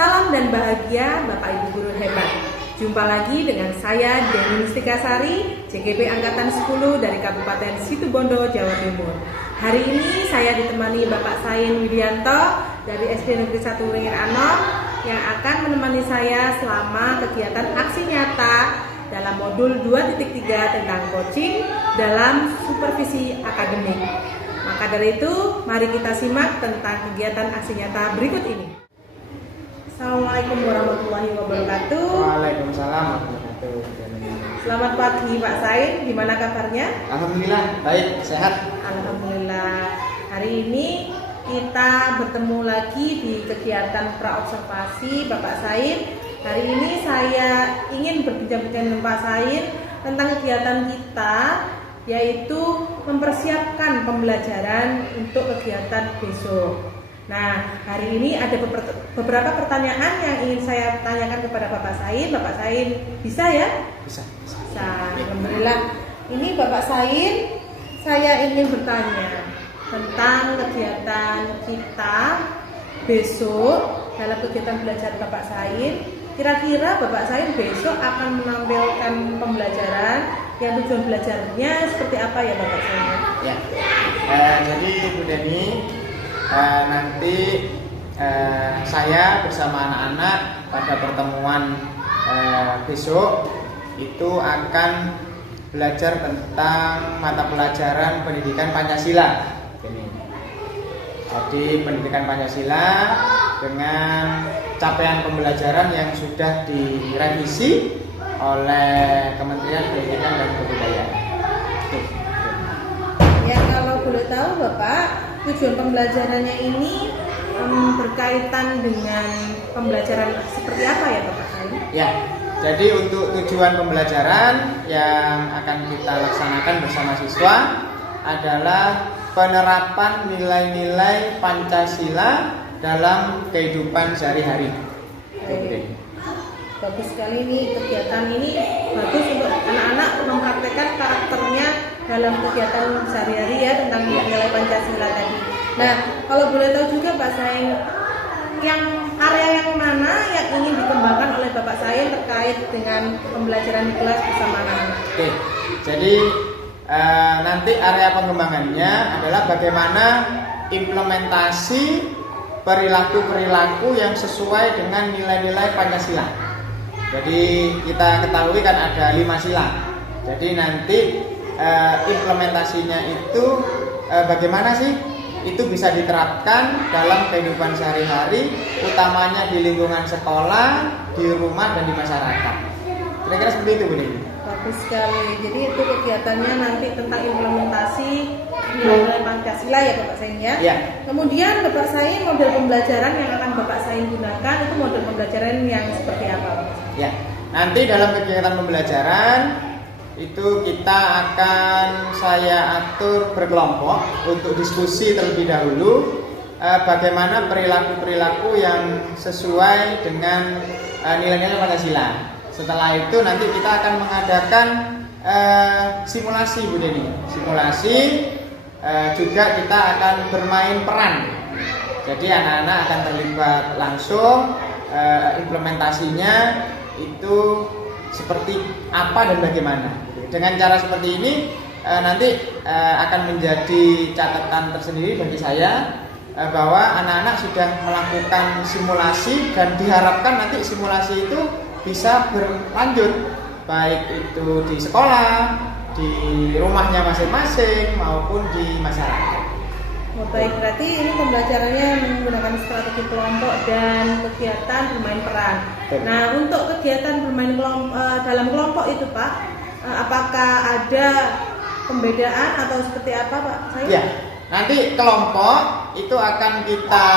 Salam dan bahagia Bapak Ibu Guru hebat. Jumpa lagi dengan saya Deni Mustikasari, CGP Angkatan 10 dari Kabupaten Situbondo, Jawa Timur. Hari ini saya ditemani Bapak Sain Widianto dari SD Negeri 1 Wringin Anom yang akan menemani saya selama kegiatan aksi nyata dalam modul 2.3 tentang coaching dalam supervisi akademik. Maka dari itu, mari kita simak tentang kegiatan aksi nyata berikut ini. Assalamualaikum warahmatullahi wabarakatuh. Waalaikumsalam warahmatullahi wabarakatuh. Selamat pagi Pak Sain, gimana kabarnya? Alhamdulillah, baik, sehat. Alhamdulillah. Hari ini kita bertemu lagi di kegiatan praobservasi Bapak Sain. Hari ini saya ingin berbincang-bincang dengan Pak Sain tentang kegiatan kita, yaitu mempersiapkan pembelajaran untuk kegiatan besok. Nah, hari ini ada beberapa pertanyaan yang ingin saya tanyakan kepada Bapak Sain. Bapak Sain bisa ya? Bisa. Alhamdulillah. Ini Bapak Sain, saya ingin bertanya tentang kegiatan kita besok dalam kegiatan belajar Bapak Sain. Kira-kira Bapak Sain besok akan menampilkan pembelajaran yang tujuan belajarnya seperti apa ya Bapak Sain? Ya. Jadi Bu Deni, nanti saya bersama anak-anak pada pertemuan besok itu akan belajar tentang mata pelajaran pendidikan Pancasila. Jadi pendidikan Pancasila dengan capaian pembelajaran yang sudah direvisi oleh Kementerian Pendidikan dan Kebudayaan. Ya, kalau boleh tahu Bapak, tujuan pembelajarannya ini berkaitan dengan pembelajaran seperti apa ya Bapak Sain? Ya, jadi untuk tujuan pembelajaran yang akan kita laksanakan bersama siswa adalah penerapan nilai-nilai Pancasila dalam kehidupan sehari-hari. Bagus sekali nih, kegiatan ini bagus untuk anak-anak mempraktekkan karakternya dalam kegiatan sehari-hari ya tentang nilai Pancasila tadi. Nah, kalau boleh tahu juga Pak Sain, yang area yang mana yang ingin dikembangkan oleh Bapak Sain terkait dengan pembelajaran di kelas bersama anak-anak? Oke, jadi nanti area pengembangannya adalah bagaimana implementasi perilaku-perilaku yang sesuai dengan nilai-nilai Pancasila. Jadi kita ketahui kan ada 5 sila. Jadi nanti implementasinya itu bagaimana sih itu bisa diterapkan dalam kehidupan sehari-hari, utamanya di lingkungan sekolah, di rumah dan di masyarakat. Kira-kira seperti itu Bu Dewi. Bagus sekali. Jadi itu kegiatannya nanti tentang implementasi nilai Pancasila ya Bapak Sain ya. Ya. Kemudian Bapak Sain, model pembelajaran yang akan Bapak Sain gunakan itu model pembelajaran yang seperti apa? Ya. Nanti dalam kegiatan pembelajaran itu saya atur berkelompok untuk diskusi terlebih dahulu bagaimana perilaku-perilaku yang sesuai dengan nilai-nilai Pancasila. Setelah itu nanti kita akan mengadakan simulasi Bu Deni. Simulasi juga kita akan bermain peran. Jadi anak-anak akan terlibat langsung, implementasinya itu seperti apa dan bagaimana. Dengan cara seperti ini nanti akan menjadi catatan tersendiri bagi saya bahwa anak-anak sudah melakukan simulasi dan diharapkan nanti simulasi itu bisa berlanjut baik itu di sekolah, di rumahnya masing-masing maupun di masyarakat. Oh, baik, berarti ini pembelajarannya menggunakan strategi kelompok dan kegiatan bermain peran. Nah, untuk kegiatan bermain dalam kelompok itu Pak, apakah ada pembedaan atau seperti apa Pak? Ya, nanti kelompok itu akan kita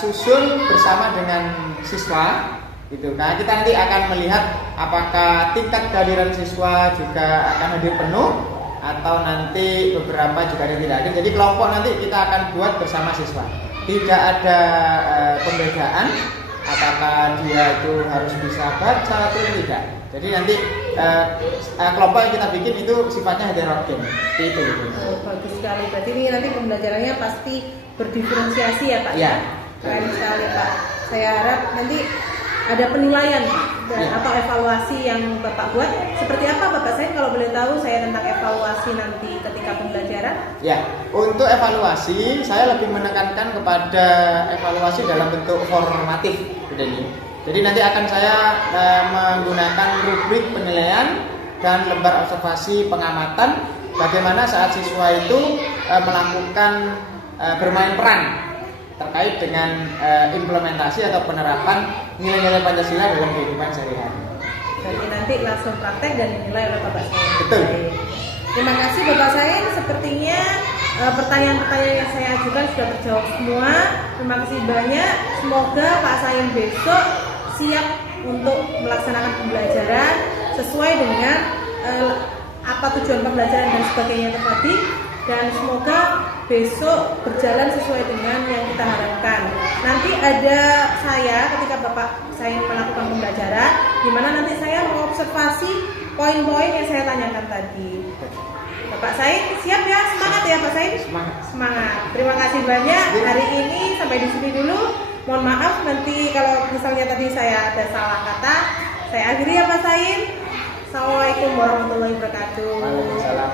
susun bersama dengan siswa. Gitu. Nah, kita nanti akan melihat apakah tingkat kehadiran siswa juga akan hadir penuh atau nanti beberapa juga ada tidak hadir. Jadi kelompok nanti kita akan buat bersama siswa. Tidak ada pembedaan apakah dia itu harus bisa baca atau tidak. Jadi nanti kelompok yang kita bikin itu sifatnya heterogen. Itu. Oh, bagus sekali. Berarti ini nanti pembelajarannya pasti berdiferensiasi ya Pak? Ya. Keren sekali Pak. Saya harap nanti ada penilaian atau evaluasi yang Bapak buat. Seperti apa Bapak Sain kalau boleh tahu saya tentang evaluasi nanti ketika pembelajaran? Ya, untuk evaluasi saya lebih menekankan kepada evaluasi dalam bentuk formatif, Bu Deni. Jadi nanti akan saya menggunakan rubrik penilaian dan lembar observasi pengamatan bagaimana saat siswa itu melakukan bermain peran terkait dengan implementasi atau penerapan nilai-nilai Pancasila dalam kehidupan sehari-hari. Berarti nanti langsung praktek dan dinilai oleh Bapak Sain. Betul. Terima kasih Bapak Sain. Sepertinya pertanyaan-pertanyaan yang saya ajukan sudah terjawab semua. Terima kasih banyak. Semoga Pak Sain besok siap untuk melaksanakan pembelajaran sesuai dengan apa tujuan pembelajaran dan sebagainya tadi. Dan semoga besok berjalan sesuai dengan yang kita harapkan. Nanti ada saya ketika Bapak saya melakukan pembelajaran, di mana nanti saya mengobservasi poin-poin yang saya tanyakan tadi. Bapak Sain siap ya? Semangat ya Pak Sain? Semangat. Terima kasih banyak. Hari ini sampai di sini dulu. Mohon maaf nanti kalau misalnya tadi saya ada salah kata. Saya akhiri ya Pak Sain. Assalamualaikum warahmatullahi wabarakatuh. Waalaikumsalam.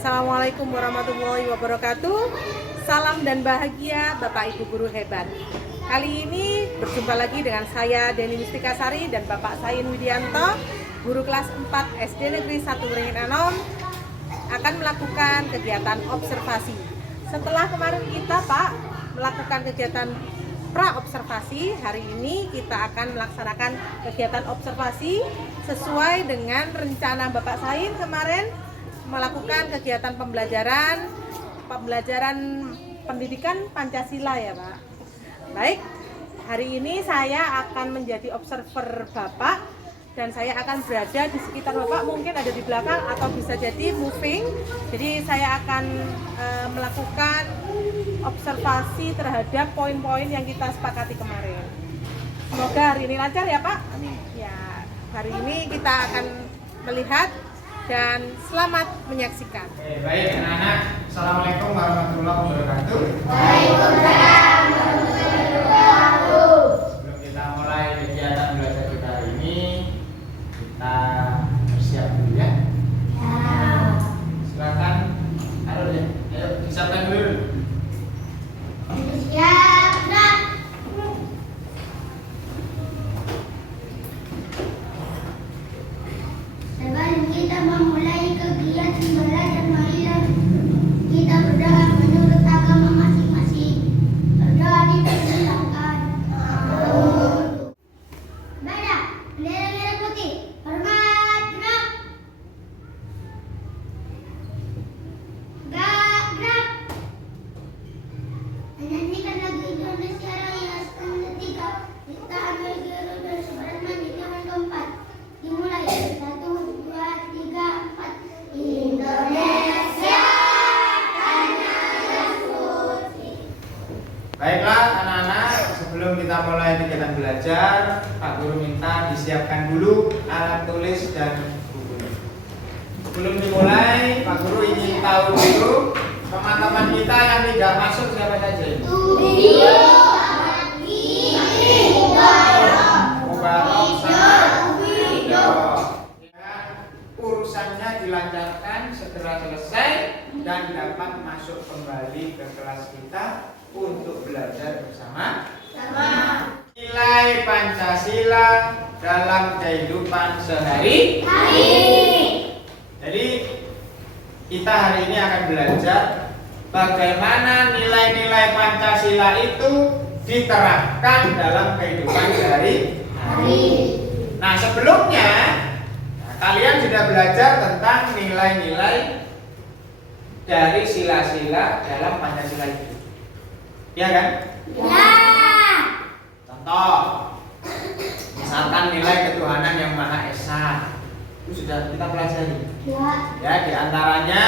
Assalamualaikum warahmatullahi wabarakatuh. Salam dan bahagia Bapak Ibu guru hebat. Kali ini berjumpa lagi dengan saya Deni Mustikasari dan Bapak Sain Widianto, guru kelas 4 SD Negeri 1 Wringin Anom, akan melakukan kegiatan observasi. Setelah kemarin kita Pak melakukan kegiatan pra-observasi, hari ini kita akan melaksanakan kegiatan observasi sesuai dengan rencana Bapak Sain kemarin melakukan kegiatan pembelajaran pendidikan Pancasila ya Pak. Baik, hari ini saya akan menjadi observer Bapak dan saya akan berada di sekitar Bapak, mungkin ada di belakang atau bisa jadi moving. Jadi saya akan melakukan observasi terhadap poin-poin yang kita sepakati kemarin. Semoga hari ini lancar ya Pak. Ya, hari ini kita akan melihat dan selamat menyaksikan. Baik anak-anak, Assalamualaikum warahmatullahi wabarakatuh. Waalaikumsalam warahmatullahi wabarakatuh. Sebelum kita mulai kegiatan belajar kita hari ini, kita bersiap dulu ya. Silakan, ayo disiapkan dulu. Siap, Nak. Sebelum kita memulai kegiatan belajar, marilah kita berdoa menurut agama masing-masing. Berdoa dipersilakan. Baca, bendera merah putih. Hormat, gerak. Gerak. Menyanyikan lagu Indonesia Raya stanza 3. Kita ambil guru dan Supratman di tahun keempat. Dimulai 1, 2, 3, 4. Indonesia tanah yang suci. Baiklah anak-anak, sebelum kita mulai kegiatan belajar, Pak Guru minta disiapkan dulu alat tulis dan bukunya. Sebelum dimulai, Pak Guru ingin tahu dulu teman-teman kita yang tidak masuk siapa saja ini? Mubarok sama Wido. Urusannya dilancarkan, segera selesai dan dapat masuk kembali ke kelas kita untuk belajar bersama. Nilai Pancasila dalam kehidupan sehari-hari. Jadi kita hari ini akan belajar bagaimana nilai-nilai Pancasila itu diterapkan dalam kehidupan sehari-hari. Nah sebelumnya kalian sudah belajar tentang nilai-nilai dari sila-sila dalam Pancasila itu, ya kan? Ya. Contoh, misalkan nilai ketuhanan yang Maha Esa, itu sudah kita pelajari. Ya. Ya, diantaranya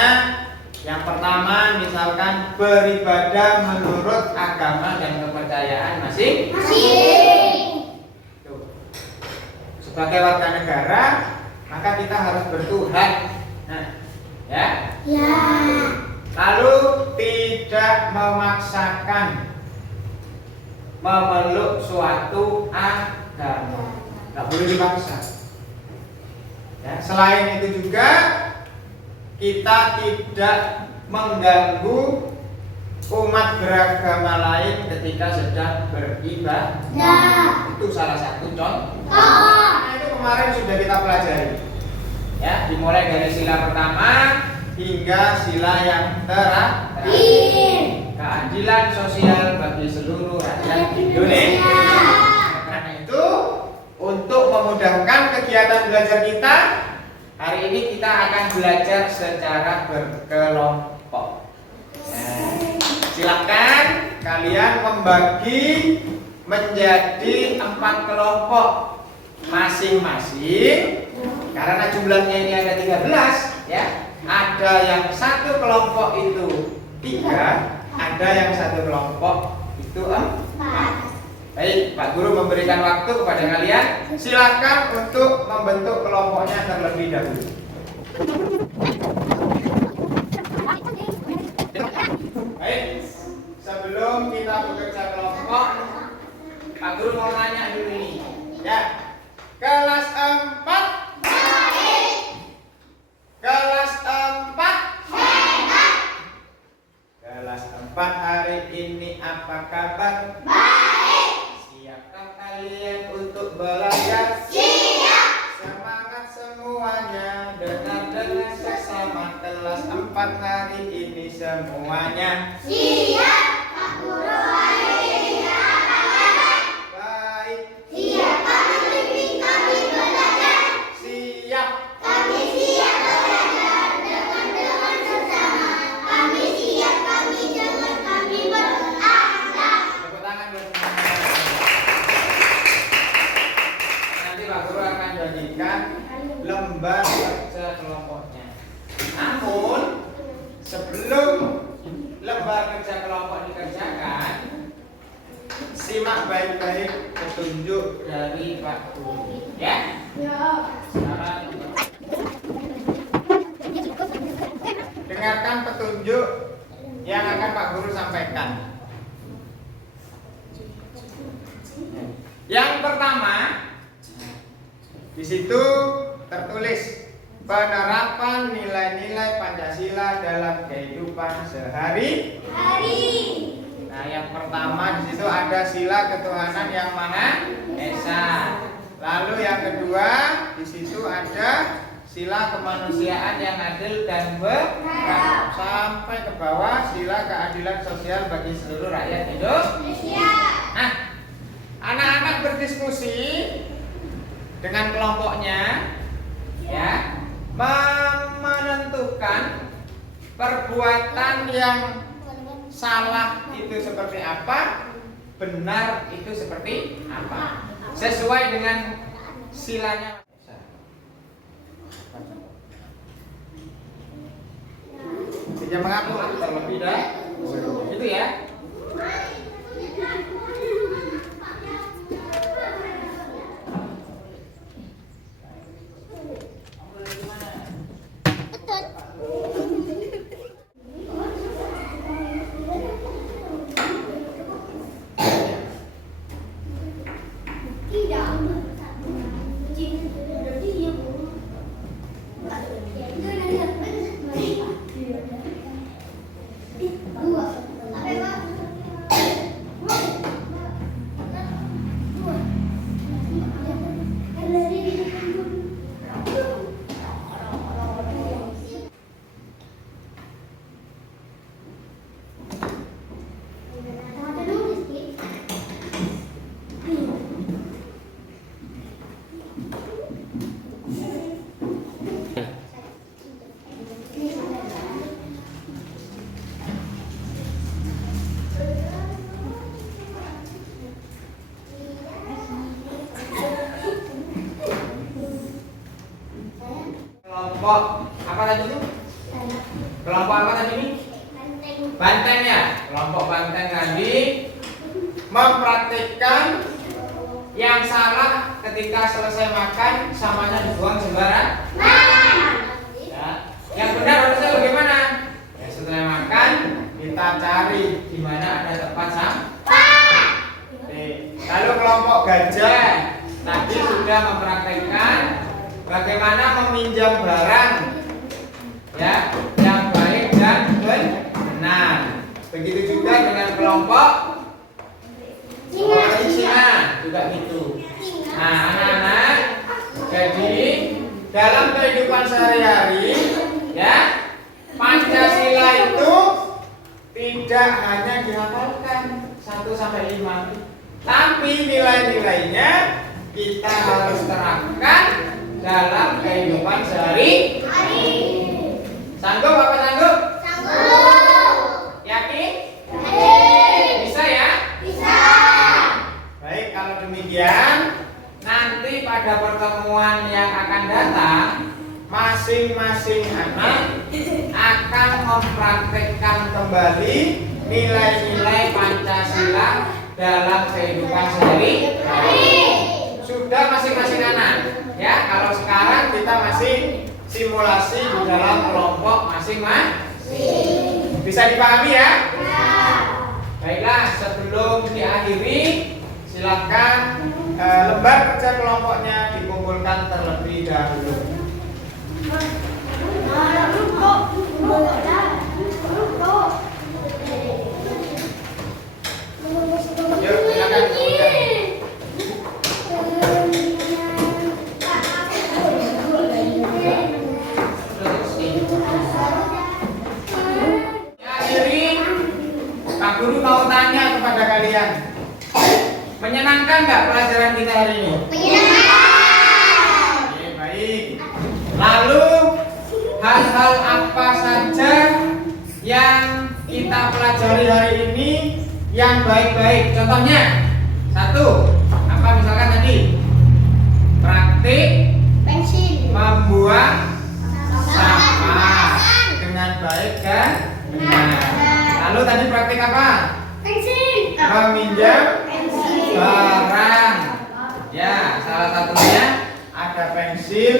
yang pertama misalkan beribadah menurut agama dan kepercayaan masing-masing. Tuh. Sebagai warga negara, maka kita harus bertuhan. Nah, ya. Ya. Lalu tidak memaksakan memeluk suatu agama, nggak boleh dipaksa. Ya, selain itu juga kita tidak mengganggu umat beragama lain ketika sedang beribadah. Itu salah satu contoh. Nah, itu kemarin sudah kita pelajari. Ya, dimulai dari sila pertama hingga sila yang terakhir. Keadilan sosial bagi seluruh rakyat Indonesia. Karena itu, untuk memudahkan kegiatan belajar kita, hari ini kita akan belajar secara berkelompok. Nah, silakan kalian membagi menjadi 4 kelompok masing-masing. Karena jumlahnya ini ada 13, ya. Ada yang satu kelompok itu 3, ada yang satu kelompok itu 4. Baik, Pak Guru memberikan waktu kepada kalian. Silakan untuk membentuk kelompoknya terlebih dahulu. Baik, sebelum kita bekerja kelompok, Pak Guru mau nanya dulu ini. Ya, kelas 4. Kelas 4. Kelas 4 hari ini apa kabar? Baik. Siapkah kalian untuk belajar? Siap. Semangat semuanya. Dengar-dengar sesama kelas 4 hari ini semuanya. Siap. Pak Guru hari ini apa kabar? Baik. Siapkah kami belajar? Siap. Kami siap belajar dengan sesama. Kami siap, kami dengar, kami berakhlak. Tepuk tangan buat semuanya. Nanti Pak Guru akan bagikan lembar kerja kelompoknya. Namun sebelum lembar kerja kelompok dikerjakan, simak baik-baik petunjuk dari Pak Guru. Ya? Sekarang dengarkan petunjuk yang akan Pak Guru sampaikan. Yang pertama, di situ tertulis penerapan nilai-nilai Pancasila dalam kehidupan sehari-hari. Nah, yang pertama di situ ada sila ketuhanan yang Maha Esa. Lalu yang kedua di situ ada sila kemanusiaan yang adil dan beradab, sampai ke bawah sila keadilan sosial bagi seluruh rakyat Indonesia. Nah, anak-anak berdiskusi dengan kelompoknya, ya, menentukan perbuatan yang salah itu seperti apa, benar itu seperti apa, sesuai dengan silanya. Tidak mengaku terlebih dahulu. Itu ya. Kelompok apa tadi itu? Kelompok apa tadi ini? Banteng ya. Kelompok banteng tadi mempraktikkan Yang salah ketika selesai makan samanya dibuang sembarang. Ya. Yang benar harusnya bagaimana? Ya, setelah makan kita cari di mana ada tempat sampah. Lalu kelompok gajah tadi sudah mempraktekkan bagaimana meminjam barang, ya, yang baik dan benar. Begitu juga dengan kelompok singa juga gitu. Nah, anak-anak, jadi dalam kehidupan sehari-hari, ya, Pancasila itu tidak hanya dihafalkan 1 sampai 5, tapi nilai-nilainya kita harus terapkan dalam kehidupan sehari-hari. Sanggup apa sanggup? Sanggup. Yakin? Yakin. Bisa ya? Bisa. Baik, kalau demikian nanti pada pertemuan yang akan datang masing-masing anak akan mempraktekkan kembali nilai-nilai Pancasila dalam kehidupan sehari-hari. Sudah masing-masing anak, ya. Kalau sekarang kita masih simulasi di dalam kelompok masing-masing. Bisa dipahami ya? Baiklah, sebelum diakhiri, silakan lembar kerja kelompoknya dikumpulkan terlebih dahulu. Yuk, silakan kemudian. Akhiri, Pak Guru mau tanya kepada kalian, menyenangkan nggak pelajaran kita hari ini? Menyenangkan. Oke, baik. Lalu hal-hal apa saja yang kita pelajari hari ini yang baik-baik? Contohnya, 1, apa misalkan tadi? Praktik Pensil. membuang sampah dengan baik dan benar. Lalu tadi praktik apa? Pensil. Meminjam Pensil. barang. Ya, salah satunya ada pensil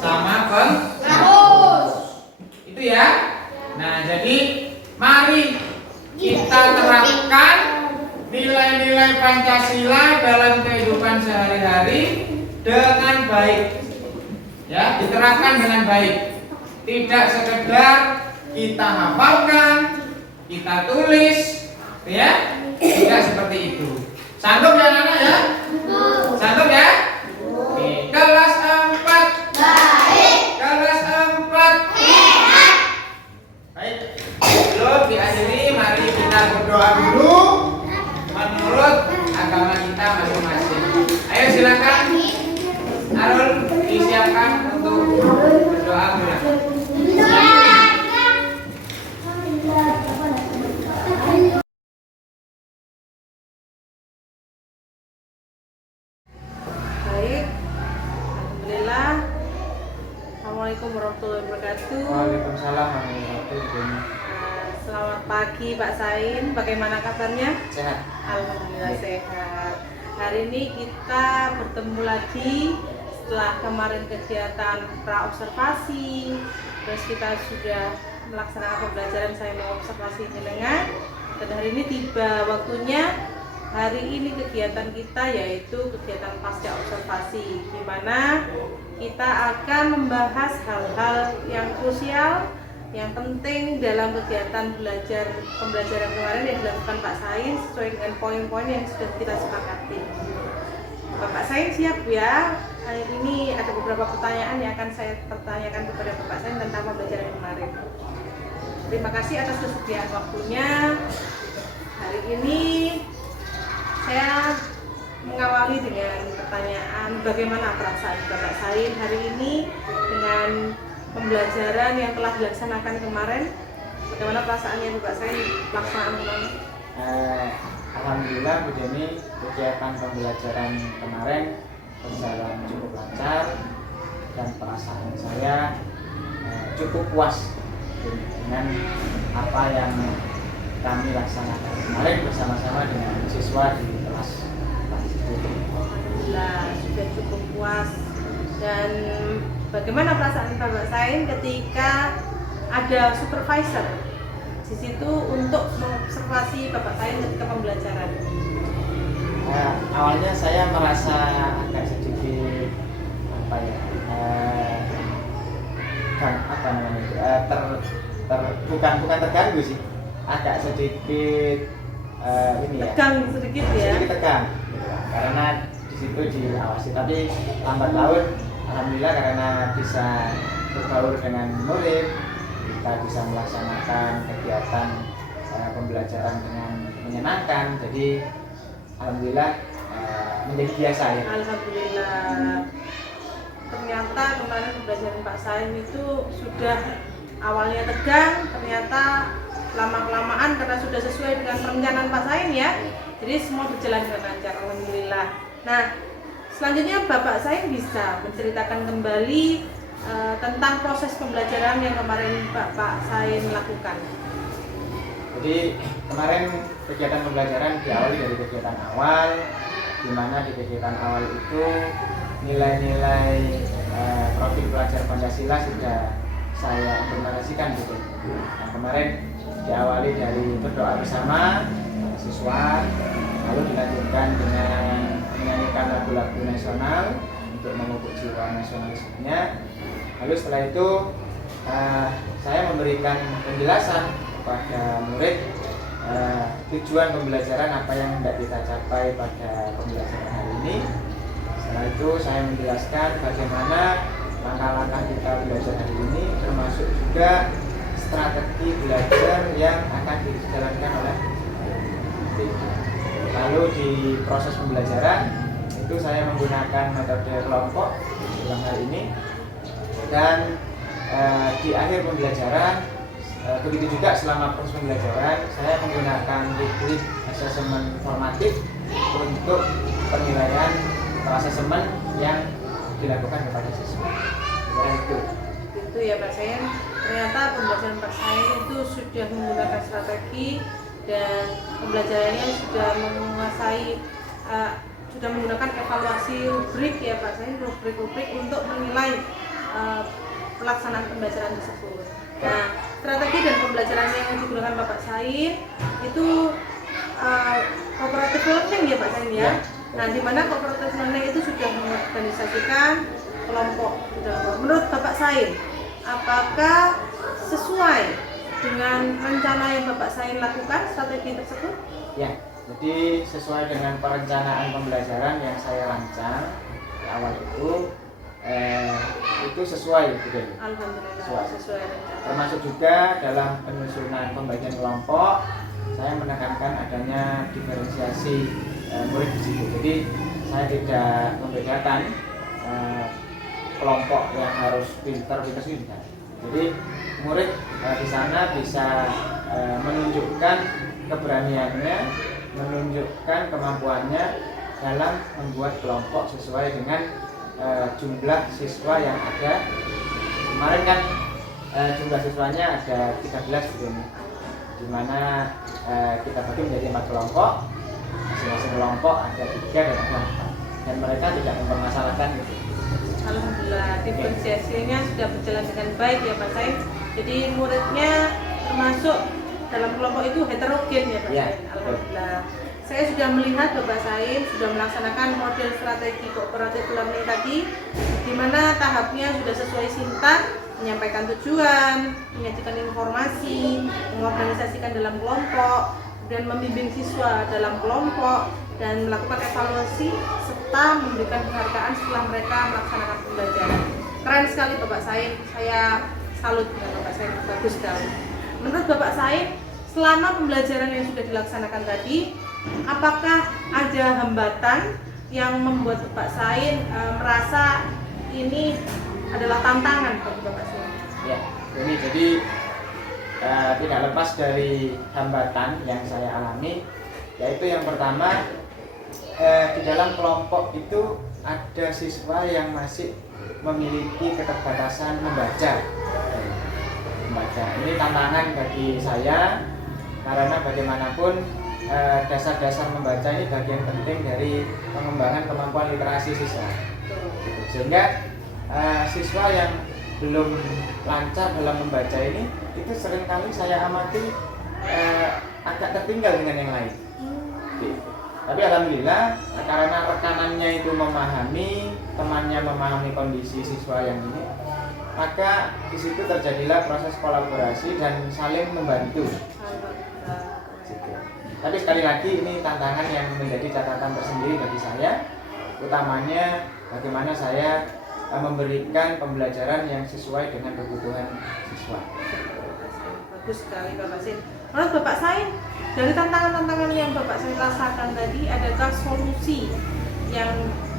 sama Terus. itu ya. Nah, jadi mari kita terapkan nilai-nilai Pancasila dalam kehidupan sehari-hari dengan baik. Ya, diterapkan dengan baik. Tidak sekedar kita hafalkan, kita tulis, ya. Tidak seperti itu. Sanggup ya anak ya? Sanggup ya? Oke, kelas 4. Baik. Kelas 4. Sehat. Baik. Sebelum diakhiri, mari kita berdoa dulu menurut agama kita masing-masing. Ayo silakan, Arul, disiapkan untuk berdoa mulai. Baik, alhamdulillah. Assalamualaikum warahmatullahi wabarakatuh. Waalaikumsalam warahmatullahi wabarakatuh. Selamat pagi Pak Sain, bagaimana kabarnya? Sehat. Alhamdulillah sehat. Hari ini kita bertemu lagi setelah kemarin kegiatan pra-observasi. Terus kita sudah melaksanakan pembelajaran saya mau observasi jenengan. Dan hari ini tiba waktunya. Hari ini kegiatan kita yaitu kegiatan pasca observasi, di mana kita akan membahas hal-hal yang krusial, yang penting dalam kegiatan pembelajaran kemarin yang dilakukan Pak Sain sesuai dengan poin-poin yang sudah kita sepakati. Bapak Sain siap ya? Hari ini ada beberapa pertanyaan yang akan saya pertanyakan kepada Bapak Sain tentang pembelajaran kemarin. Terima kasih atas kesediaan waktunya. Hari ini saya mengawali dengan pertanyaan bagaimana perasaan Bapak Sain hari ini dengan pembelajaran yang telah dilaksanakan kemarin. Bagaimana perasaannya Bapak Sain pelaksanaan kemarin? Alhamdulillah Bu Jenny, kegiatan pembelajaran kemarin berjalan cukup lancar dan perasaan saya cukup puas dengan apa yang kami laksanakan kemarin bersama-sama dengan siswa di kelas itu. Alhamdulillah sudah cukup puas. Dan bagaimana perasaan Bapak Sain ketika ada supervisor di situ untuk mengobservasi Bapak Sain ketika pembelajaran? Awalnya saya merasa agak sedikit bukan terganggu sih, agak sedikit tegang sedikit ya. Sedikit tegang gitu kan. Karena di situ diawasi, tapi lambat laun alhamdulillah karena bisa berbaur dengan murid, kita bisa melaksanakan kegiatan pembelajaran dengan menyenangkan, jadi alhamdulillah menjadi biasa ya. Alhamdulillah. Ternyata kemarin pembelajaran Pak Sain itu sudah awalnya tegang, ternyata lama-kelamaan karena sudah sesuai dengan perencanaan Pak Sain ya. Jadi semua berjalan dengan lancar, alhamdulillah. Nah, selanjutnya Bapak Sain bisa menceritakan kembali tentang proses pembelajaran yang kemarin Bapak Sain lakukan. Jadi kemarin kegiatan pembelajaran diawali dari kegiatan awal, di mana di kegiatan awal itu nilai-nilai profil pelajar Pancasila sudah saya implementasikan gitu. Nah, kemarin diawali dari berdoa bersama siswa, lalu dilanjutkan dengan menyanyikan lagu-lagu nasional untuk memupuk jiwa nasionalismenya. Lalu setelah itu saya memberikan penjelasan kepada murid tujuan pembelajaran apa yang hendak kita capai pada pembelajaran hari ini. Setelah itu saya menjelaskan bagaimana langkah-langkah kita belajar hari ini, termasuk juga strategi belajar yang akan dijalankan oleh murid. Lalu di proses pembelajaran itu saya menggunakan metode kelompok dalam hal ini, dan di akhir pembelajaran begitu juga selama proses pembelajaran saya menggunakan rubrik asesmen formatif untuk penilaian atau asesmen yang dilakukan kepada siswa. Itu ya Pak Sain. Ternyata pembelajaran Pak Sain itu sudah menggunakan strategi dan pembelajarannya sudah menguasai, sudah menggunakan evaluasi rubrik ya Pak Sain, rubrik untuk menilai pelaksanaan pembelajaran tersebut. Nah, strategi dan pembelajaran yang digunakan Bapak Sain itu cooperative learning ya Pak Sain ya. Nah, di mana cooperative learning itu sudah mengorganisasikan kelompok. Menurut Bapak Sain, apakah sesuai dengan rencana yang Bapak Sain lakukan strategi tersebut? Ya, jadi sesuai dengan perencanaan pembelajaran yang saya rancang di awal itu sesuai gitu. Alhamdulillah sesuai rencana. Termasuk juga dalam penyusunan pembagian kelompok saya menekankan adanya diferensiasi murid di situ. Jadi saya tidak membedakan kelompok yang harus pintar tidak. Jadi murid di sana bisa menunjukkan keberaniannya, menunjukkan kemampuannya dalam membuat kelompok sesuai dengan jumlah siswa yang ada. Kemarin kan jumlah siswanya ada 13 begini, di mana kita bagi menjadi 4 kelompok, masing-masing kelompok ada 3 dan ada 4, dan mereka tidak mempermasalahkan itu. Alhamdulillah diferensiasinya sudah berjalan dengan baik ya Pak Sain. Jadi muridnya termasuk dalam kelompok itu heterogen ya Pak Sain. Alhamdulillah. Saya sudah melihat Bapak Sain sudah melaksanakan model strategi cooperative learning tadi, di mana tahapnya sudah sesuai sintak, menyampaikan tujuan, menyajikan informasi, mengorganisasikan dalam kelompok, dan membimbing siswa dalam kelompok, dan melakukan evaluasi serta memberikan penghargaan setelah mereka melaksanakan pembelajaran. Keren sekali Bapak Sain, saya salut dengan Bapak Sain, bagus sekali. Menurut Bapak Sain, selama pembelajaran yang sudah dilaksanakan tadi, apakah ada hambatan yang membuat Bapak Sain merasa ini adalah tantangan bagi Bapak Sain? Ya, ini jadi tidak lepas dari hambatan yang saya alami, yaitu yang pertama, di dalam kelompok itu ada siswa yang masih memiliki keterbatasan membaca. Ini tantangan bagi saya, karena bagaimanapun dasar-dasar membaca ini bagian penting dari pengembangan kemampuan literasi siswa. Sehingga siswa yang belum lancar dalam membaca ini itu seringkali saya amati agak tertinggal dengan yang lain. Tapi alhamdulillah karena rekanannya itu memahami, temannya memahami kondisi siswa yang ini, maka di situ terjadilah proses kolaborasi dan saling membantu. Tapi sekali lagi ini tantangan yang menjadi catatan tersendiri bagi saya, utamanya bagaimana saya memberikan pembelajaran yang sesuai dengan kebutuhan siswa. Bagus sekali Bapak Sain. Menurut Bapak Sain, dari tantangan-tantangan yang Bapak Sain rasakan tadi, adakah solusi yang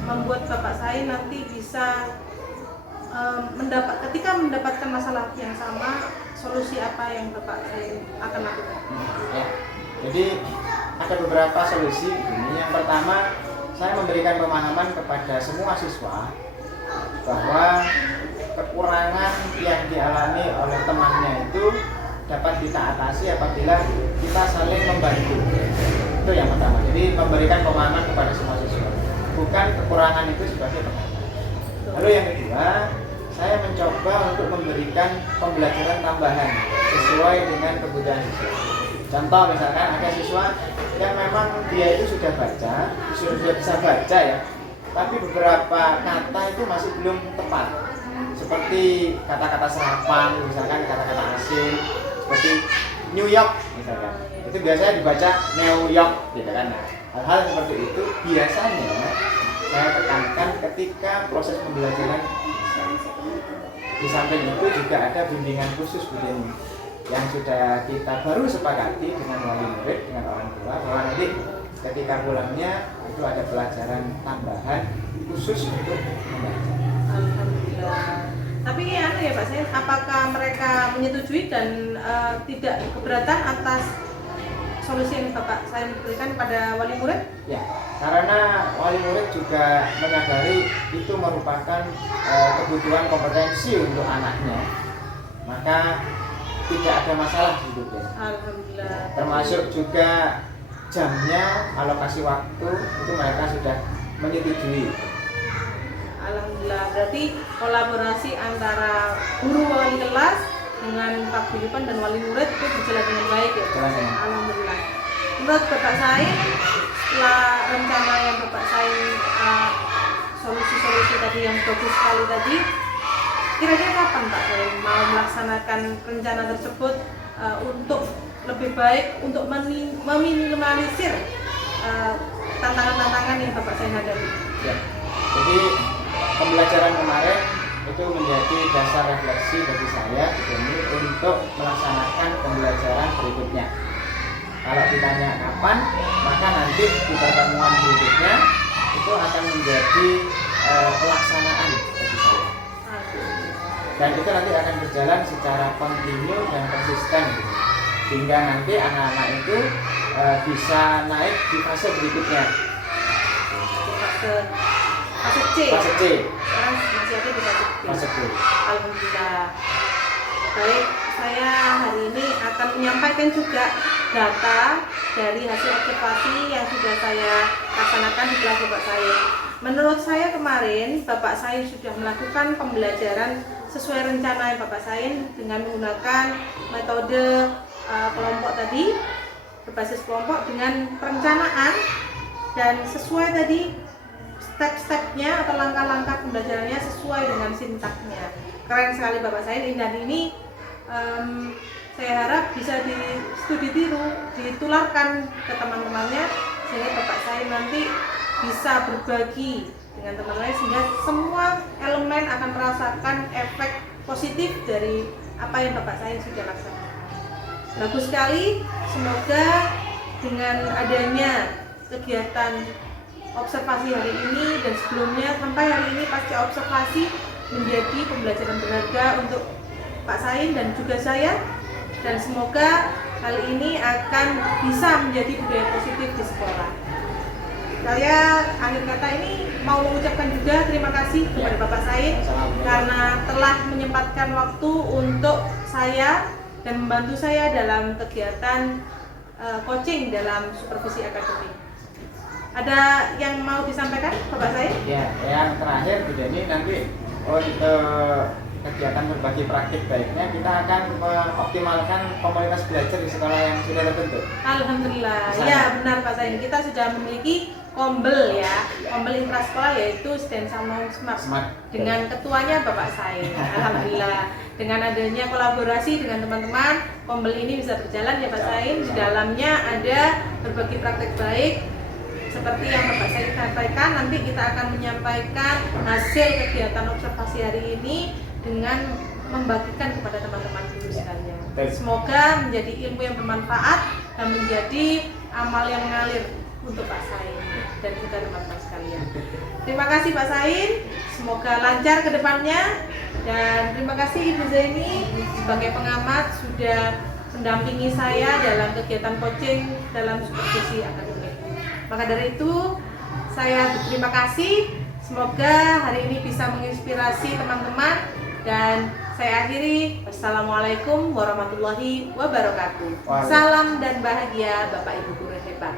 membuat Bapak Sain nanti bisa ketika mendapatkan masalah yang sama, solusi apa yang Bapak Sain akan lakukan? Ya. Jadi ada beberapa solusi. Ini yang pertama, saya memberikan pemahaman kepada semua siswa bahwa kekurangan yang dialami oleh temannya itu dapat kita atasi apabila kita saling membantu. Itu yang pertama. Jadi memberikan pemahaman kepada semua siswa, bukan kekurangan itu sebagai penghalang. Lalu yang kedua, saya mencoba untuk memberikan pembelajaran tambahan sesuai dengan kebutuhan siswa. Contoh misalkan ada siswa yang memang dia itu sudah bisa baca ya, tapi beberapa kata itu masih belum tepat. Seperti kata-kata serapan, misalkan kata-kata asing, seperti New York misalkan. Itu biasanya dibaca New York gitu kan. Hal-hal seperti itu biasanya saya tekankan ketika proses pembelajaran. Di samping itu juga ada bimbingan khusus begini yang sudah kita baru sepakati dengan wali murid, dengan orang tua, bahwa nanti ketika pulangnya itu ada pelajaran tambahan khusus untuk membaca. Alhamdulillah. Tapi ya Pak Sain, apakah mereka menyetujui dan tidak keberatan atas solusi yang Bapak Sain berikan pada wali murid? Ya, karena wali murid juga menyadari itu merupakan kebutuhan kompetensi untuk anaknya, maka tidak ada masalah hidupnya. Alhamdulillah. Termasuk juga jamnya, alokasi waktu itu mereka sudah menyetujui. Alhamdulillah. Berarti kolaborasi antara guru wali kelas dengan Pak Guyupan dan wali murid itu berjalan dengan baik ya. Alhamdulillah. Menurut Bapak Sain, setelah rencana yang Bapak Sain solusi-solusi tadi yang bagus sekali tadi, kira-kira kapan Pak Sain mau melaksanakan rencana tersebut untuk lebih baik untuk meminimalisir tantangan-tantangan yang Bapak Sain hadapi? Ya. Jadi pembelajaran kemarin itu menjadi dasar refleksi bagi saya ini untuk melaksanakan pembelajaran berikutnya. Kalau ditanya kapan, maka nanti di pertemuan berikutnya itu akan menjadi pelaksanaan bagi saya. Dan itu nanti akan berjalan secara kontinu dan konsisten, hingga nanti anak-anak itu bisa naik di fase berikutnya. Fase C. Fase C. Sekarang masih ada di fase B. Fase C. Alhamdulillah. Baik, saya hari ini akan menyampaikan juga data dari hasil observasi yang sudah saya laksanakan di kelas Bapak Sain. Menurut saya kemarin Bapak Sain sudah melakukan pembelajaran sesuai rencana yang Bapak Sain dengan menggunakan metode kelompok tadi, berbasis kelompok dengan perencanaan dan sesuai tadi step-stepnya atau langkah-langkah pembelajarannya sesuai dengan sintaknya. Keren sekali Bapak Sain, dan ini saya harap bisa di studi tiru, ditularkan ke teman-temannya sehingga Bapak Sain nanti bisa berbagi dengan teman-teman sehingga semua elemen akan merasakan efek positif dari apa yang Bapak Sain sudah laksanakan. Bagus sekali, semoga dengan adanya kegiatan observasi hari ini dan sebelumnya sampai hari ini pasca observasi menjadi pembelajaran berharga untuk Pak Sain dan juga saya, dan semoga hal ini akan bisa menjadi budaya positif di sekolah. Saya akhir kata ini mau mengucapkan juga terima kasih kepada Bapak Sain karena telah menyempatkan waktu untuk saya dan membantu saya dalam kegiatan coaching dalam supervisi akademik. Ada yang mau disampaikan Bapak Said? Ya, yang terakhir Bu Deni, nanti untuk kegiatan berbagi praktik baiknya kita akan mengoptimalkan komunitas belajar di sekolah yang sudah terbentuk. Alhamdulillah. Ya benar Pak Said, kita sudah memiliki Kombel ya, Kombel intrasekolah yaitu Stensa Smart dengan ketuanya Bapak Said. Alhamdulillah. Dengan adanya kolaborasi dengan teman-teman, Kombel ini bisa berjalan ya Pak Said. Di dalamnya ada berbagi praktek baik seperti yang Bapak Said sampaikan. Nanti kita akan menyampaikan hasil kegiatan observasi hari ini dengan membagikan kepada teman-teman guru sekalian. Semoga menjadi ilmu yang bermanfaat dan menjadi amal yang mengalir untuk Pak Said dan juga teman-teman sekalian. Terima kasih Pak Said, semoga lancar ke depannya, dan terima kasih Ibu Zaini sebagai pengamat sudah mendampingi saya dalam kegiatan coaching dalam supervisi akademik. Maka dari itu saya berterima kasih, semoga hari ini bisa menginspirasi teman-teman, dan saya akhiri. Wassalamualaikum warahmatullahi wabarakatuh. Salam dan bahagia Bapak Ibu guru hebat.